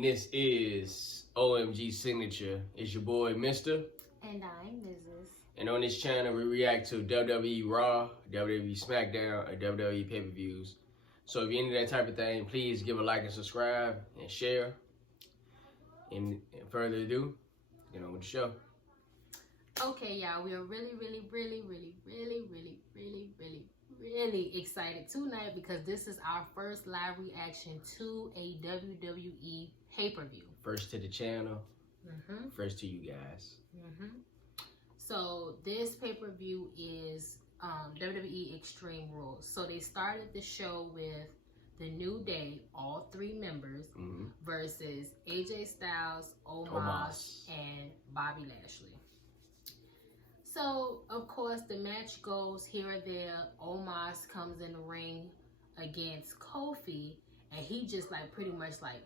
And this is OMG Signature. It's your boy, Mr. And I'm Mrs. And on this channel, we react to WWE Raw, WWE SmackDown, or WWE pay-per-views. So if you're into that type of thing, please give a like and subscribe and share. And further ado, get on with the show. Okay, y'all, we are really excited tonight because this is our first live reaction to a WWE pay-per-view. First to the channel, first to you guys. So this pay-per-view is WWE Extreme Rules. So they started the show with the New Day, all three members, versus AJ Styles, Omos, and Bobby Lashley. So, of course, the match goes here or there. Omos comes in the ring against Kofi, and he just, like, pretty much, like,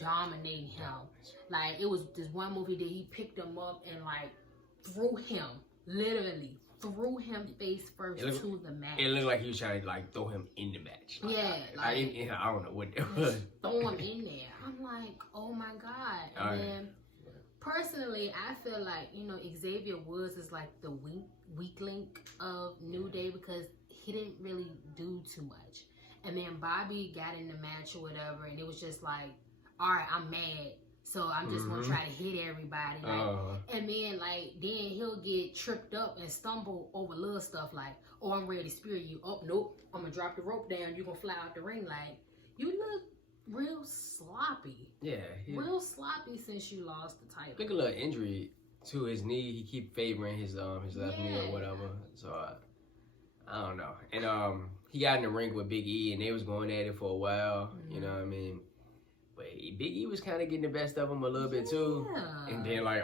dominating him. Like, it was this one movie that he picked him up and, like, threw him, literally, threw him face first to the match. It looked like he was trying to, like, throw him in the match. Like, yeah. I don't know what that was. Throw him in there. I'm like, oh, my God. And then... personally, I feel like, you know, Xavier Woods is like the weak link of New Day because he didn't really do too much. And then Bobby got in the match or whatever, and it was just like, all right, I'm mad, so I'm just gonna try to hit everybody. Like, and then, like, then he'll get tripped up and stumble over little stuff like, oh, I'm ready to spear you. Oh, nope, I'm gonna drop the rope down. You're gonna fly out the ring. Like, you look real sloppy. Yeah. Real sloppy since you lost the title. Look, a little injury to his knee. He keep favoring his left knee or whatever. So I don't know. And he got in the ring with Big E, and they was going at it for a while. You know what I mean? But Big E was kind of getting the best of him a little bit too. And then like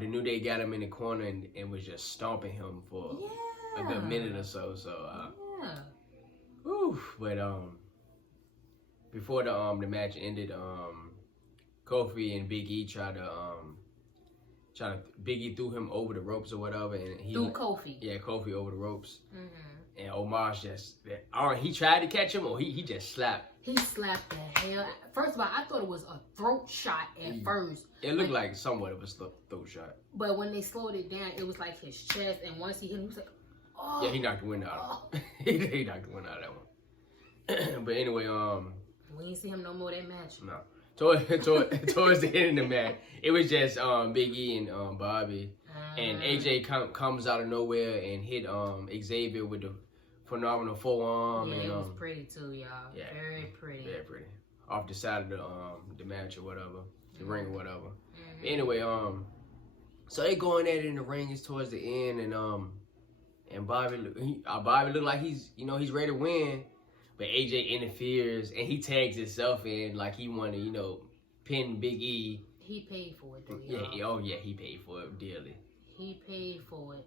the New Day got him in the corner and was just stomping him for a good minute or so. So but before the match ended, Kofi and Big E Big E threw him over the ropes or whatever, and he threw Kofi. Yeah, Kofi over the ropes. And Omos he tried to catch him, or he just slapped. He slapped the hell. First of all, I thought it was a throat shot at first. It looked like somewhat of a throat shot. But when they slowed it down, it was like his chest, and once he hit him, he was like, oh. Yeah, he knocked the wind out of him. He knocked the wind out of that one. But anyway, we didn't see him no more that match. No. Towards the end of the match, it was just Big E and Bobby. And AJ comes out of nowhere and hit Xavier with the phenomenal forearm. Yeah, and, it was pretty too, y'all. Yeah, very pretty. Very pretty. Off the side of the match or whatever. The ring or whatever. But anyway, so they going at it in the ring. It's towards the end, and Bobby looked like he's ready to win. But AJ interferes, and he tags himself in like he want to, pin Big E. He paid for it, though, y'all. He paid for it dearly. He paid for it.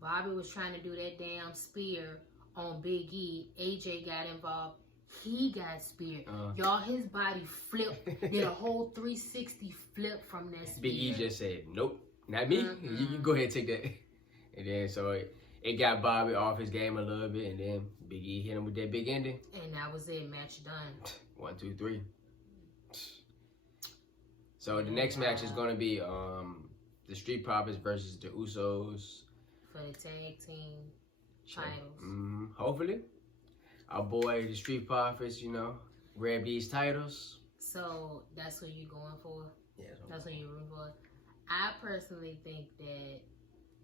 Bobby was trying to do that damn spear on Big E. AJ got involved. He got speared. Y'all, his body flipped. Did a whole 360 flip from that spear. Big E just said, nope, not me. You go ahead and take that. And then, so it got Bobby off his game a little bit, and then Big E hit him with that big ending. And that was it. Match done. 1, 2, 3. So the next match is going to be the Street Profits versus the Usos. For the tag team titles. Hopefully. Our boy, the Street Profits, grab these titles. So that's what you're going for? Yeah. That's what you're rooting for? I personally think that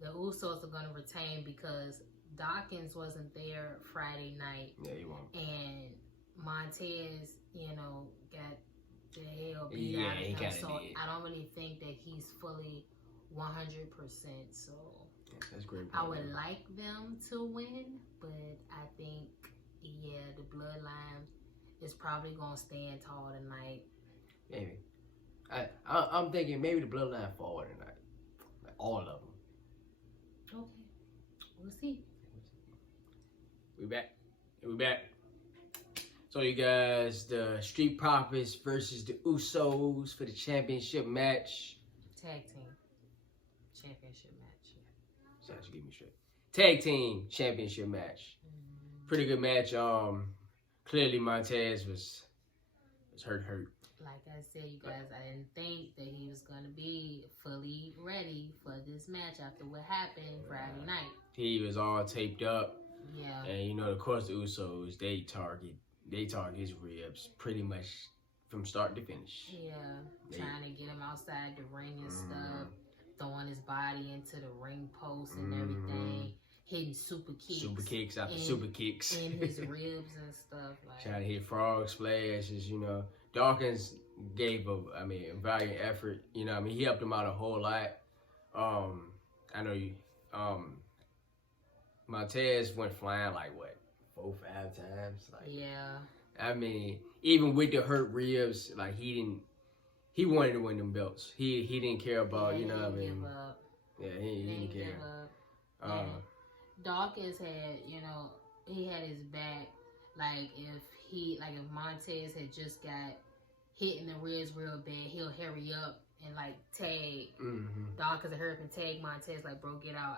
the Usos are going to retain because Dawkins wasn't there Friday night. Yeah, he won't. And Montez, got the hell beat out of him. So I don't really think that he's fully 100%. So that's great. I would like them to win, but I think, the bloodline is probably going to stand tall tonight. Maybe. I'm thinking maybe the bloodline forward tonight. Like all of them. Okay. We'll see. We back. So you guys, the Street Profits versus the Usos for the championship match. Tag team championship match. So that should get me straight. Tag team championship match. Pretty good match. Clearly Montez was hurt. like I said, you guys, I didn't think that he was going to be fully ready for this match after what happened Friday night. He was all taped up. Yeah. And, you know, of course, the Usos, they target his ribs pretty much from start to finish. Yeah. Trying to get him outside the ring and stuff. Throwing his body into the ring post and everything. Hitting super kicks after super kicks. In his ribs and stuff. Like. Trying to hit frog splashes, you know. Dawkins gave a valiant effort. You know, I mean, he helped him out a whole lot. I know you, Montez went flying like, what, 4-5 times? Like, yeah. I mean, even with the hurt ribs, like, he wanted to win them belts. He didn't care about, you know what I mean? Give up. Yeah, he didn't care. Give up. Dawkins had, you know, he had his back. Like if Montez had just got hit in the ribs real bad, he'll hurry up and like tag Dawkins and hurry up and tag Montez like, bro, get out,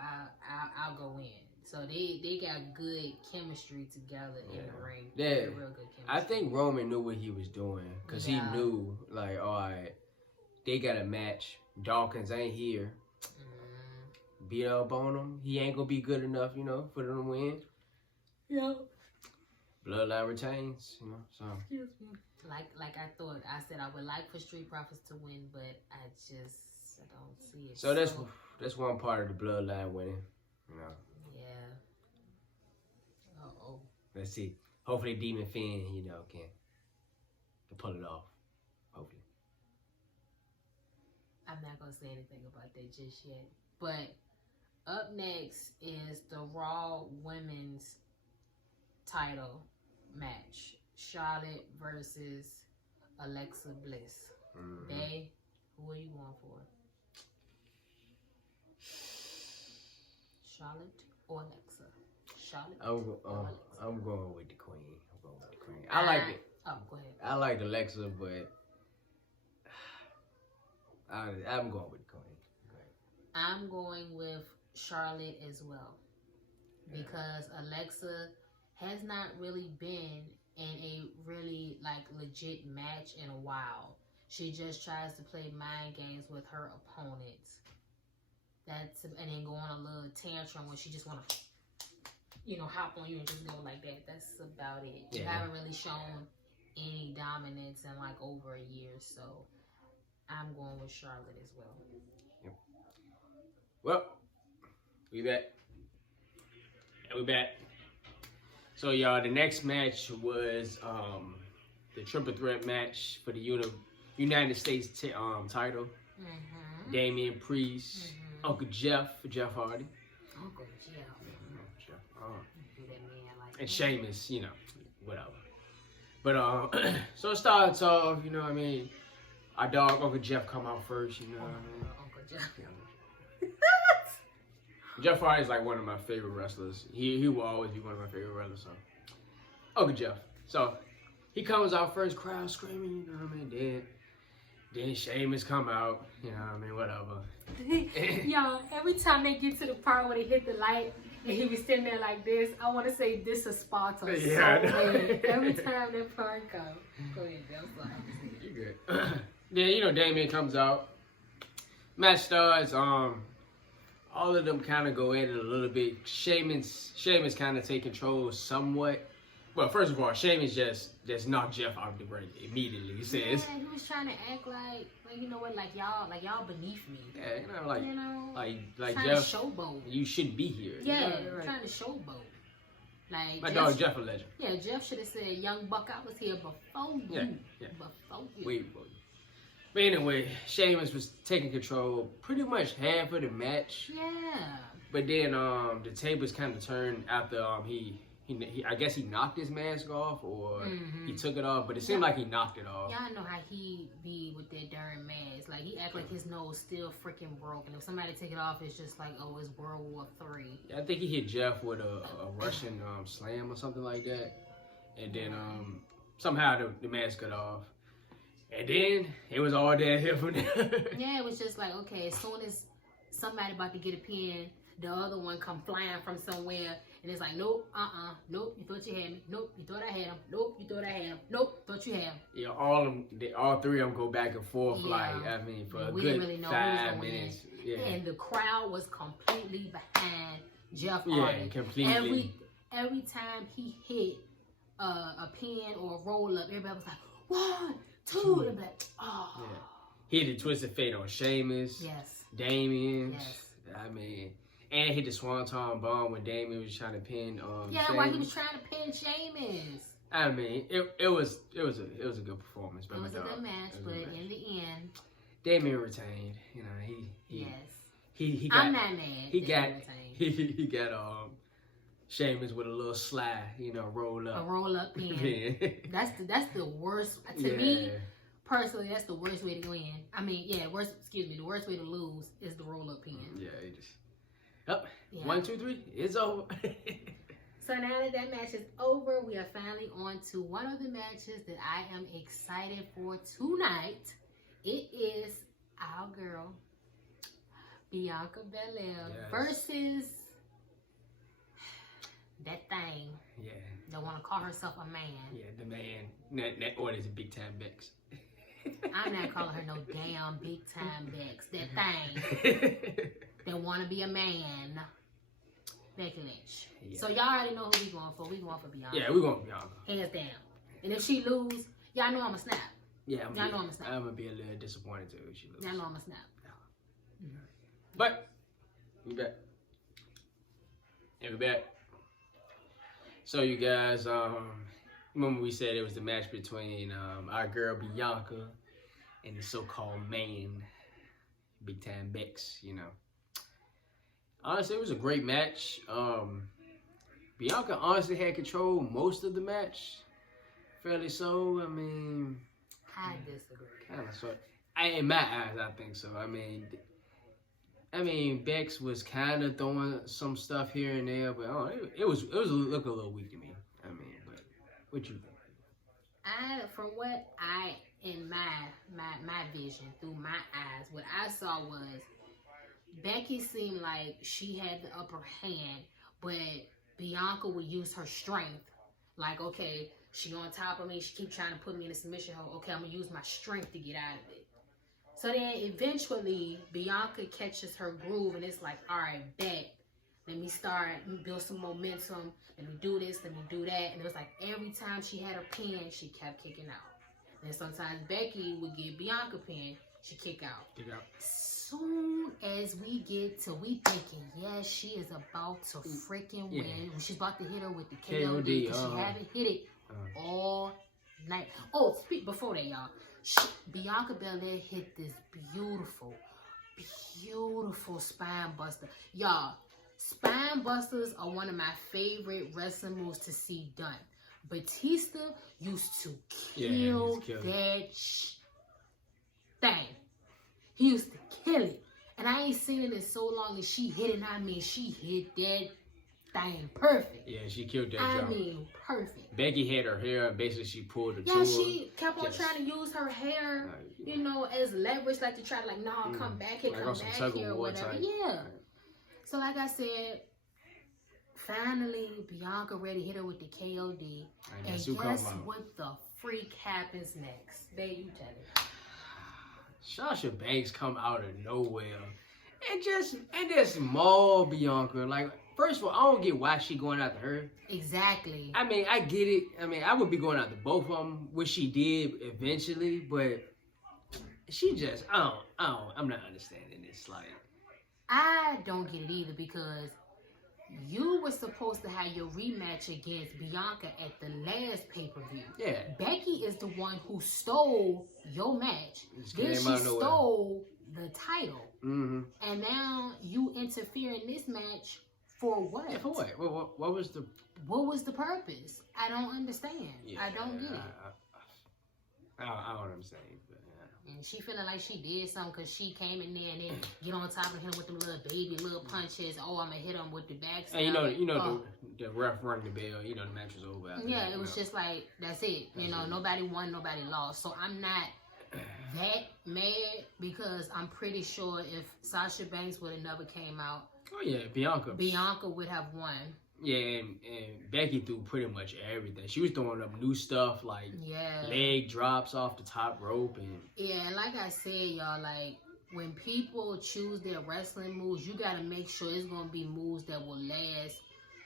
I'll go in. So they got good chemistry together in the ring. Yeah, real good chemistry. I think Roman knew what he was doing because he knew like, all right, they got a match. Dawkins ain't here. Beat up on him. He ain't gonna be good enough, you know, for them to win. Yeah. Bloodline retains, you know. So. Excuse me. Like I thought, I said I would like for Street Profits to win, but I don't see it. So that's one part of the bloodline winning, you know. Yeah. Let's see. Hopefully, Demon Finn, you know, can pull it off. Hopefully. I'm not gonna say anything about that just yet, but. Up next is the Raw Women's title match. Charlotte versus Alexa Bliss. Bae, who are you going for? Charlotte or Alexa? Charlotte I'm going with the Queen. I like it. Oh, go ahead. I like Alexa, but I'm going with the Queen. I'm going with Charlotte as well, because Alexa has not really been in a really like legit match in a while. She just tries to play mind games with her opponents. And then go on a little tantrum when she just want to, you know, hop on you and just go like that. That's about it. You haven't really shown any dominance in like over a year, so I'm going with Charlotte as well. Yep. Well, we back. So y'all, the next match was the triple threat match for the United States title. Damian Priest, Uncle Jeff Hardy. Uncle Jeff. And Sheamus, you know, whatever. But so it starts off, you know what I mean? Our dog Uncle Jeff come out first, you know what I mean? Uncle Jeff. Jeff Hardy is like one of my favorite wrestlers. He will always be one of my favorite wrestlers. So, Uncle Jeff. So he comes out first, crowd screaming. You know what I mean? Then Sheamus come out. You know what I mean? Whatever. Yo, every time they get to the part where they hit the light and he was standing there like this, I want to say this is Sparta. Yeah. So every time that part comes. Go ahead, I'm sorry. You good? Then you know Damian comes out. Match starts. All of them kind of go at it a little bit. Sheamus kind of take control somewhat. Well, first of all, Sheamus just knocked Jeff out the ring immediately. He says, "Yeah, he was trying to act like you know what, like y'all beneath me." Yeah, you know, like trying Jeff, to showboat. You shouldn't be here. Yeah, right. Trying to showboat. Like my dog Jeff a legend. Yeah, Jeff should have said, "Young buck, I was here before you." Yeah. Before you. Wait. But anyway, Sheamus was taking control pretty much half of the match. Yeah. But then the tables kind of turned after he I guess he knocked his mask off or he took it off, but it seemed like he knocked it off. Y'all know how he be with that darn mask. Like he act like his nose still freaking broken. If somebody take it off, it's just like, oh, it's World War III. Yeah, I think he hit Jeff with a Russian slam or something like that, and then somehow the mask got off. And then it was all downhill from there. Yeah, it was just like, okay, as soon as somebody about to get a pin, the other one come flying from somewhere And it's like, nope, nope, you thought you had me. Nope, you thought I had him. Nope, you thought I had him. Nope, thought you had him. Yeah, all three of them go back and forth. Like, I mean, for a good really 5 minutes. Yeah. And the crowd was completely behind Jeff Hardy. Yeah, completely. Every time he hit a pin or a roll up, everybody was like, 1, 2, and like, oh. Yeah. He hit the Twisted Fate on Sheamus. Yes. Damien. Yes. I mean, and hit the Swanton Bomb when Damien was trying to pin. Yeah, Sheamus. while he was trying to pin Sheamus. I mean, it was a good performance. It was a good match, but in the end, Damien retained. You know, he got. I'm not mad. He got Sheamus with a little slide. You know, roll up. A roll up pin. That's the worst to me. Personally, that's the worst way to win. I mean, the worst way to lose is the roll up pin. Yeah, it just 1, 2, 3, it's over. So now that match is over, we are finally on to one of the matches that I am excited for tonight. It is our girl, Bianca Belair versus that thing. Yeah. That want to call herself a man. Yeah, the man. That orders Big Time Bex. I'm not calling her no damn Big Time Bex. That thing. That want to be a man. Becky Lynch. Yeah. So y'all already know who we going for. We going for Bianca. Yeah, we going for Bianca. Hands down. And if she lose, y'all know I'ma snap. Yeah, y'all know I'ma snap. I'm gonna be a little disappointed too if she loses. Y'all know I'ma snap. Mm-hmm. But we back. Yeah, we back. So you guys, remember we said it was the match between our girl Bianca and the so-called man, Big Time Bex, you know. Honestly, it was a great match. Bianca honestly had control most of the match. Fairly so. I mean, I disagree. Kind of sort. In my eyes, I think so. I mean, Bex was kind of throwing some stuff here and there, but it was looking a little weak to me. I mean, but what you think? From what in my vision through my eyes, what I saw was Becky seemed like she had the upper hand, but Bianca would use her strength. Like, okay, she on top of me, she keep trying to put me in a submission hold. Okay, I'm gonna use my strength to get out of it. So then eventually Bianca catches her groove and it's like, all right, bet. Let me build some momentum. Let me do this, let me do that. And it was like every time she had a pin, she kept kicking out. And sometimes Becky would get Bianca pin, she kick out. Soon as we get to, we thinking, yes, she is about to freaking win. She's about to hit her with the KOD because she haven't hit it all night. Oh, before that, y'all. Bianca Belair hit this beautiful spine buster. Y'all, spine busters are one of my favorite wrestling moves to see done. Batista used to kill that thing. He used to kill it. And I ain't seen it in so long as she hit it. I mean, she hit that thing perfect. Yeah, she killed that I mean, perfect. Becky had her hair, and basically she pulled her Yeah, she kept on trying to use her hair, you know, as leverage, like to try to, like, no, come back here, come back here, or whatever. Yeah. So, like I said, finally, Bianca ready to hit her with the KOD. And guess what the freak happens next? Babe, you tell it. Sasha Banks come out of nowhere and just maul Bianca. Like, first of all, I don't get why she going after her. Exactly. I mean, I get it. I mean, I would be going after both of them, which she did eventually, but she just, I'm not understanding this. Like, I don't get it either because you were supposed to have your rematch against Bianca at the last pay-per-view. Yeah. Becky is the one who stole your match. Then she stole the title. Mm-hmm. And now you interfere in this match for what? Yeah, for what? What was the purpose? I don't understand. Yeah, I don't get it. I don't understand. But, and she feeling like she did something because she came in there and then get on top of him with them little punches. Oh, I'm gonna hit him with the backstab. And you know the ref rang the bell. You know the match was over. It was just like that's it. Nobody won, nobody lost. So I'm not that mad because I'm pretty sure if Sasha Banks would have never came out, Bianca would have won. Yeah, and Becky threw pretty much everything. She was throwing up new stuff like leg drops off the top rope and like I said, y'all, like when people choose their wrestling moves, you gotta make sure it's gonna be moves that will last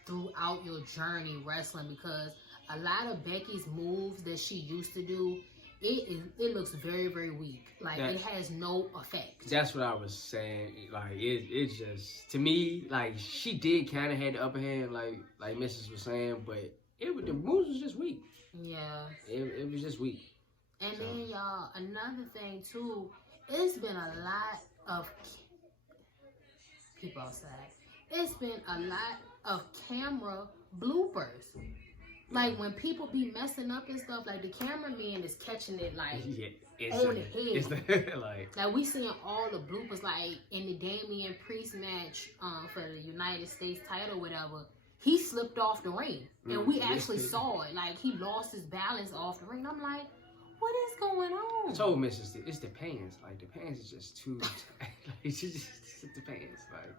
throughout your journey wrestling, because a lot of Becky's moves that she used to do, it looks very, very weak. Like it has no effect. That's what I was saying. Like it just, to me, like she did kind of had the upper hand, like Mrs. was saying, but the moves was just weak. Yeah, it was just weak. And then y'all, another thing too, it's been a lot of people outside. It's been a lot of camera bloopers. Like when people be messing up and stuff, like the cameraman is catching it like on the head. like we seeing all the bloopers, like in the Damian Priest match for the United States title, whatever. He slipped off the ring, and we actually saw it. Like he lost his balance off the ring. I'm like, what is going on? I told Mrs. It's the pants. Like the pants is just too. Like it's just the pants. Like.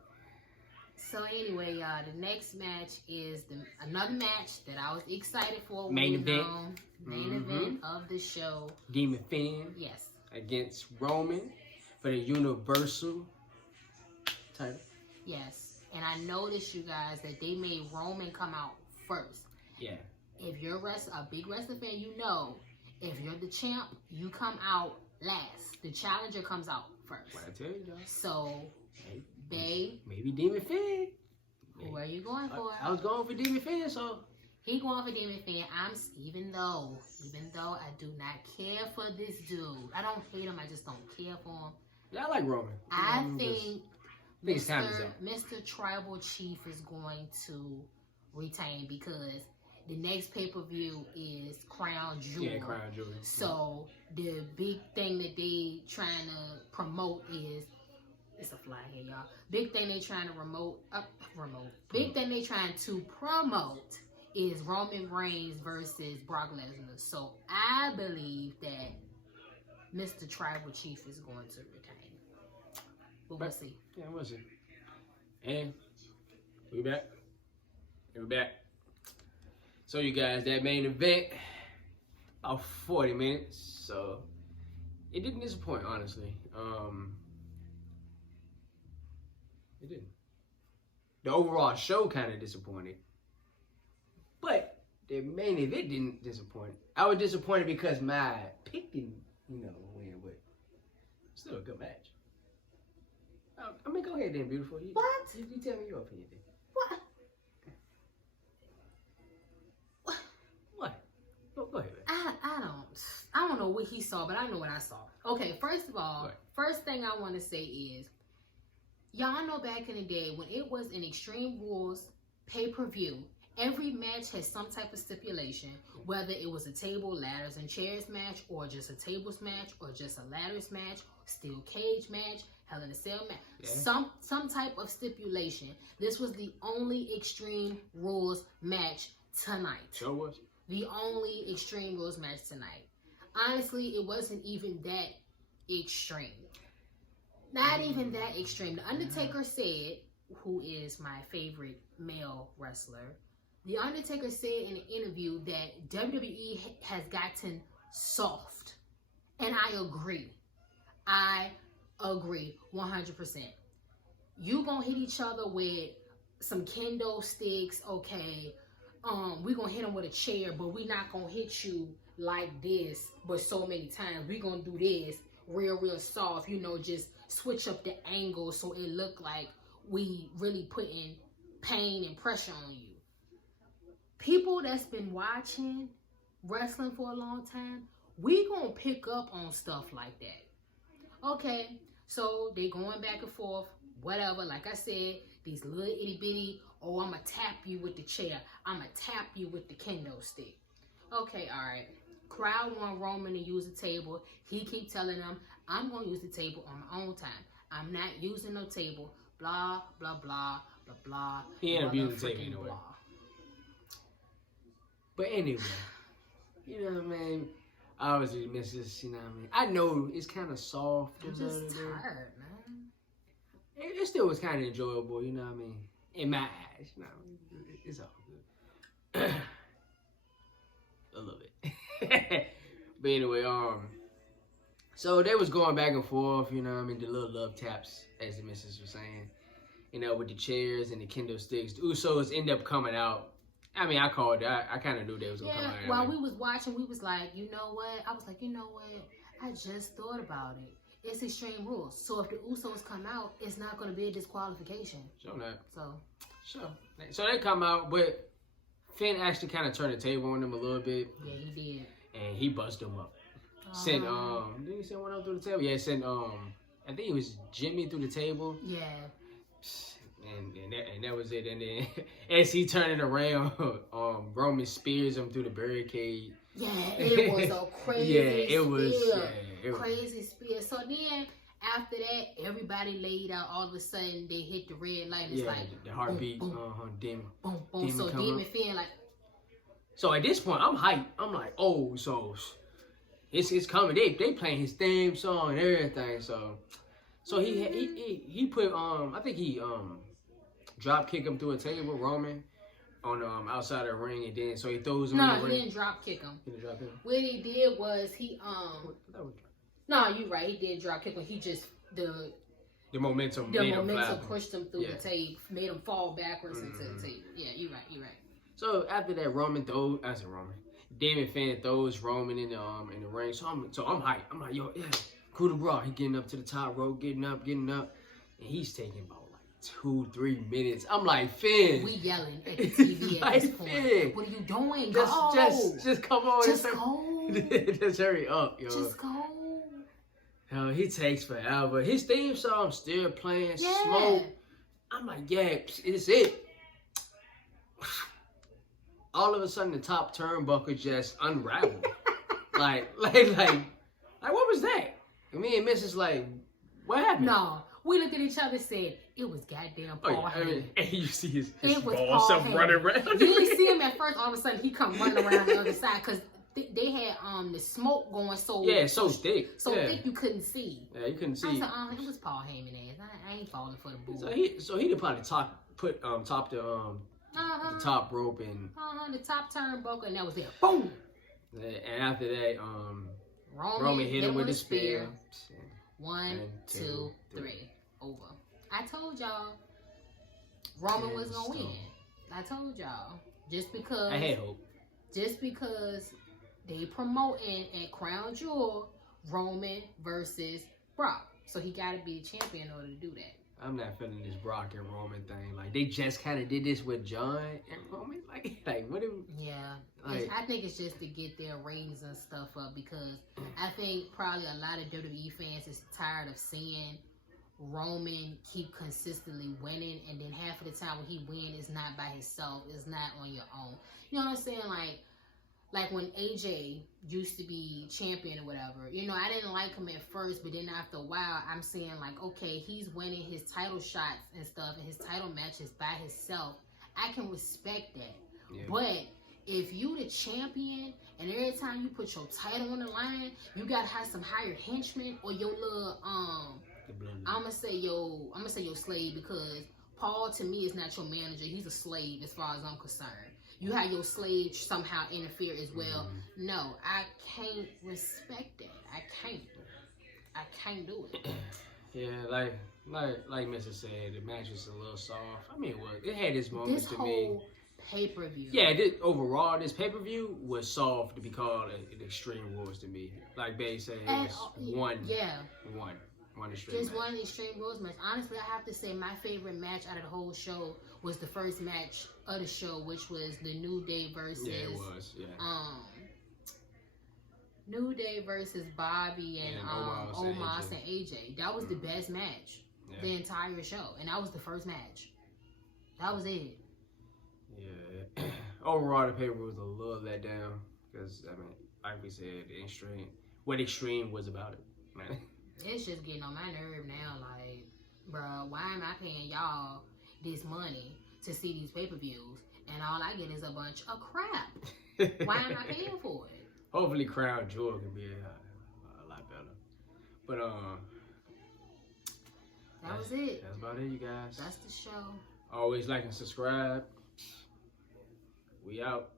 So anyway, y'all, the next match is another match that I was excited for. Main event. Main event of the show. Demon Finn. Yes. Against Roman for the Universal title. Yes. And I noticed, you guys, that they made Roman come out first. Yeah. If you're a big wrestling fan, you know, if you're the champ, you come out last. The challenger comes out first. What I tell you, though. So... Maybe Demon Finn. Where are you going for? I was going for Demon Finn, so he going for Demon Finn. Even though I do not care for this dude. I don't hate him. I just don't care for him. Yeah, I like Roman. I think Mr. Tribal Chief is going to retain, because the next pay-per-view is Crown Jewel. Yeah, Crown Jewel. So the big thing that they trying to promote is. It's a fly here, y'all. Big thing they trying to Big thing they trying to promote is Roman Reigns versus Brock Lesnar. So I believe that Mr. Tribal Chief is going to retain. But we'll see. Yeah, we'll see. And we're back. We're back. So you guys, that main event, about 40 minutes. So it didn't disappoint, honestly. It didn't. The overall show kind of disappointed, but the main event didn't disappoint. I was disappointed because my pick didn't, win, but still a good match. I mean, go ahead then, beautiful. You tell me your opinion then. What? Go ahead. I don't know what he saw, but I know what I saw. Okay, first of all, first thing I want to say is, y'all know back in the day when it was an Extreme Rules pay-per-view, every match had some type of stipulation, whether it was a table, ladders, and chairs match, or just a tables match, or just a ladders match, steel cage match, Hell in a Cell match, some type of stipulation. This was the only Extreme Rules match tonight. Sure was. The only Extreme Rules match tonight. Honestly, it wasn't even that extreme. Not even that extreme. The Undertaker said, who is my favorite male wrestler, The Undertaker said in an interview that WWE has gotten soft. And I agree. I agree 100%. You gonna hit each other with some kendo sticks, okay. We gonna hit them with a chair, but we not gonna hit you like this, but so many times. We gonna do this real soft, just switch up the angle so it look like we really putting pain and pressure on you. People that's been watching wrestling for a long time, we gonna pick up on stuff like that. Okay, so they going back and forth, whatever. Like I said, these little itty bitty, oh, I'ma tap you with the chair, I'ma tap you with the kendo stick. Okay, all right. Crowd want Roman to use the table. He keep telling them, I'm gonna use the table on my own time. I'm not using no table. Blah blah blah blah blah. He ended up using the table anyway. But anyway, what I mean? Obviously, Mrs. I know it's kind of soft. I'm just tired, man. It still was kind of enjoyable, what I mean? in my eyes. No, it's all good. A little bit. But anyway, so they was going back and forth, you know what I mean, the little love taps, as the missus was saying, you know, with the chairs and the kendo sticks. The Usos end up coming out. I mean, I called it. I kind of knew they was going to come out. Yeah, while we was watching, we was like, you know what? I was like, you know what? I just thought about it. It's Extreme Rules. So if the Usos come out, it's not going to be a disqualification. Sure not. So they come out, but Finn actually kind of turned the table on them a little bit. Yeah, he did. And he busted them up. Sent did he send one out through the table? Yeah, sent I think it was Jimmy through the table. Yeah. And that was it. And then as he turning around, Roman spears him through the barricade. Yeah, it was a crazy spear. Crazy spear. So then after that, everybody laid out. All of a sudden, they hit the red light. It's like the heartbeat. Boom, Demon. Boom, boom. So Demon Finn like. So at this point, I'm hyped. I'm like, oh, so it's coming. They playing his theme song and everything. So he put I think he drop kick him through a table, Roman, on outside of the ring, and then so he throws him. No, he didn't drop kick him. He didn't drop him. What he did was he No, you're right. He did drop kick him. He just the momentum pushed him through the table, made him fall backwards into the table. Yeah, you're right. So after that, Damon Finn throws Roman in the ring. So I'm hyped. I'm like, yo, yeah, coup de grace. He getting up to the top rope, getting up, and he's taking about like 2-3 minutes. I'm like, Finn. We yelling at the TV at this point. Finn, what are you doing? Just come on. Just go. Just hurry up, yo. Just go. Hell, he takes forever. His theme song still playing. Yeah. Smoke. I'm like, yeah, it's it. All of a sudden, the top turnbuckle just unraveled. like, what was that? And me and Mrs. like, what happened? No, we looked at each other and said, it was goddamn Paul Heyman. And you see his ball self running around. You didn't see him at first. All of a sudden, he come running around the other side because they had the smoke going so thick. So thick you couldn't see. Yeah, you couldn't see. I said, it was Paul Heyman ass. I ain't falling for the bull. So he did probably top the top rope and the top turnbuckle, and that was it. Boom. And after that, Roman hit him with the spear. 1, 2, 3, over. I told y'all Roman was gonna win. I told y'all just because. I had hope. Just because they promoting at Crown Jewel Roman versus Brock, so he got to be a champion in order to do that. I'm not feeling this Brock and Roman thing. Like, they just kind of did this with John and Roman. Like what do? Yeah, I think it's just to get their ratings and stuff up, because I think probably a lot of WWE fans is tired of seeing Roman keep consistently winning, and then half of the time when he win, it's not by himself, it's not on your own. You know what I'm saying? Like when AJ used to be champion or whatever, you know, I didn't like him at first, but then after a while, I'm seeing like, okay, he's winning his title shots and stuff, and his title matches by himself. I can respect that. Yeah. But if you the champion, and every time you put your title on the line, you gotta have some hired henchmen or your little I'm gonna say your slave, because Paul to me is not your manager. He's a slave as far as I'm concerned. You have your slave somehow interfere as well. Mm-hmm. No, I can't respect that. I can't do it. Yeah, like Mr. said, the match was a little soft. I mean, it had its moments to me. This whole pay-per-view. Yeah, overall, this pay-per-view was soft to be called an Extreme Rules to me. Like Bay said, it was one extreme Just match. One Extreme Rules match. Honestly, I have to say my favorite match out of the whole show was the first match of the show, which was the New Day versus... Yeah, it was, yeah. New Day versus Bobby and Omos and AJ. That was the best match the entire show. And that was the first match. That was it. Yeah. Overall, the paper was a little let down. Because, I mean, like we said, what Extreme was about it, man. It's just getting on my nerve now. Like, bro, why am I paying y'all this money to see these pay-per-views, and all I get is a bunch of crap? Why am I paying for it? Hopefully Crown Jewel can be a lot better. But that was it. That's about it, you guys. That's the show. Always like and subscribe. We out.